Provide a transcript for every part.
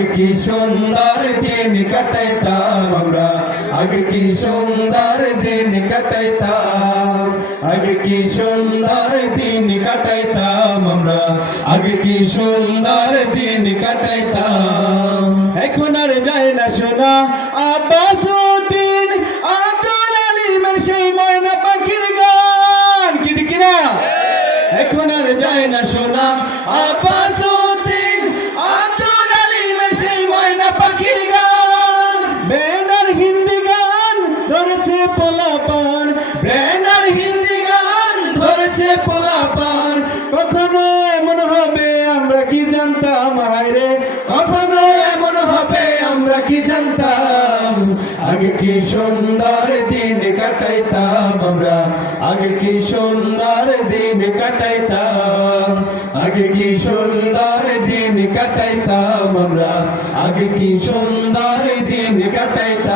আগে কি সুন্দর দিন কাটাইতাম আমরা? আগে কি সুন্দর দিন কাটাইতাম? আগে কি সুন্দর দিন কাটাইতাম আমরা? আগে কি সুন্দর দিন কাটাইতাম? এখন আর যায় না শোনা। আব্বাস উদ্দিন, আব্দুল আলিমের সেই ময়না পাখির গান। কি এখন আর যায় না শোনা। আব্বাস ধরেছে পোলাপান, কখনো এমন হবে আমরা কি জানতাম? হায়রে কখনো এমন হবে আমরা কি জানতাম? আগে কি সুন্দর দিন কাটাইতাম আমরা? আগে কি সুন্দর দিন কাটাইতাম? আগে কি সুন্দর দিন কাটাইতাম আমরা? আগে কি সুন্দর দিন কাটাইতাম?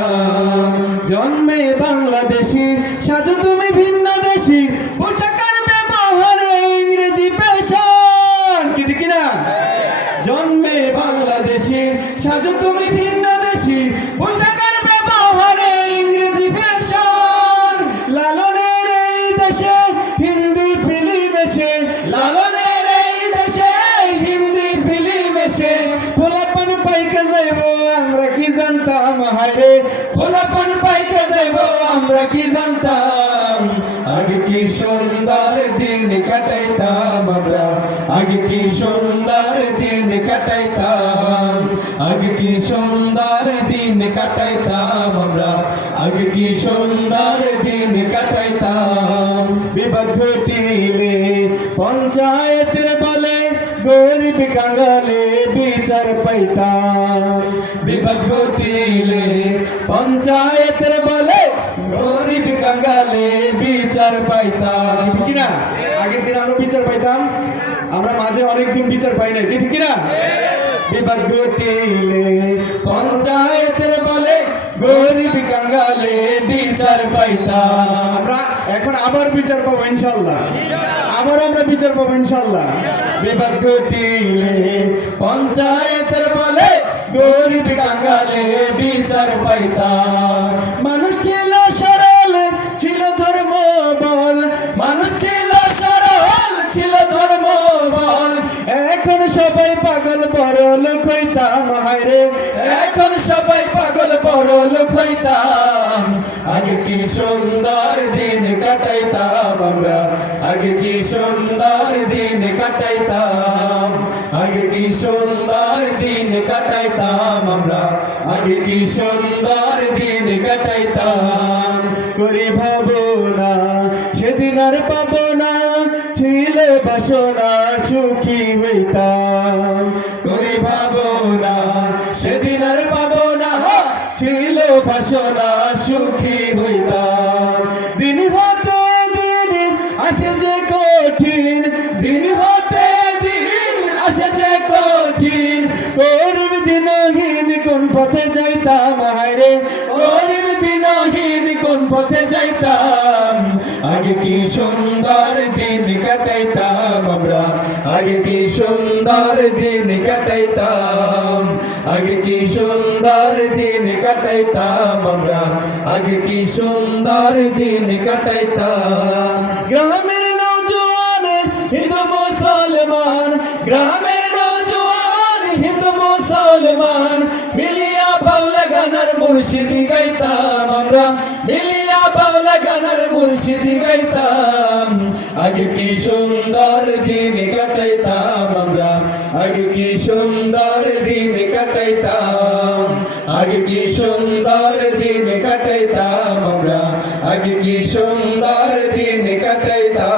হায়রে পোলাপান পাইকে যাইব, আমরা কি জানতাম? আগে কি সুন্দর দিন কাটাইতাম আমরা? আগে কি সুন্দর দিন কাটাইতাম? আগে কি সুন্দর দিন কাটাইতাম আমরা? আগে কি সুন্দর দিন কাটাইতাম? বিবাদ ঘটিলে পঞ্চায়েতের বলে গরিব কাঙ্গালে বিচার পাইতাম। বিবাদ ঘটিলে পঞ্চায়েতের বলে গরিব কাঙ্গালে বিচার পাইতাম। ঠিক না আগের দিন আমরা বিচার পাইতাম। আমরা মাঝে অনেক দিন বিচার পাই নাই। কি ঠিক না বিবাদ ঘটিলে পঞ্চায়েতের বলে গরিব কাঙ্গালে বিচার পাইতাম। এখন আবার বিচার পাবো ইনশাল্লাহ আবার আমরা বিচার পাবো ইনশাল্লাহ বিবাদ ঘটিলে পঞ্চায়েতের বলে গরিব কাঙ্গালে বিচার পাইতাম মানুষ ছিল সরল, ছিল ধর্ম বল মানুষ ছিল সরল, ছিল ধর্ম বল এখন সবাই পাগল, বড় লোক হইতাম, হায়রে। এখন সবাই পাগল, বড় লোক হইতাম। সুন্দর দিন কাটাইতাম আমরা। আগে কি সুন্দর দিন কাটাইতাম? আগে কি সুন্দর দিন কাটাইতাম আমরা? আগে কি সুন্দর দিন কাটাইতাম? করি ভাবনা, সেদিন আর পাবো না ছিল বাসনা, সুখী হইতাম। করি ভাবনা, সেদিন আর পাবো না ছিল বাসনা, সুখী যাইতাম হায়রে করব দিনহীন কোন পথে যাইতাম? আগে কি সুন্দর দিন কাটাইতাম আমরা? আগে কি সুন্দর দিন কাটাইতাম? আগে কি সুন্দর দিন কাটাইতাম আমরা? আগে কি সুন্দর দিন কাটাইতাম? গ্রামের মুর্শিদি গাইতাম আমরা। মিলিয়া বাউলা গানার মুর্শিদি গাইতাম। আগে কি সুন্দর দিন কাটাইতাম আমরা। আগে কি সুন্দর দিন কাটাইতাম। আগে কি সুন্দর দিন কাটাইতাম আমরা। আগে কি সুন্দর দিন কাটাইতাম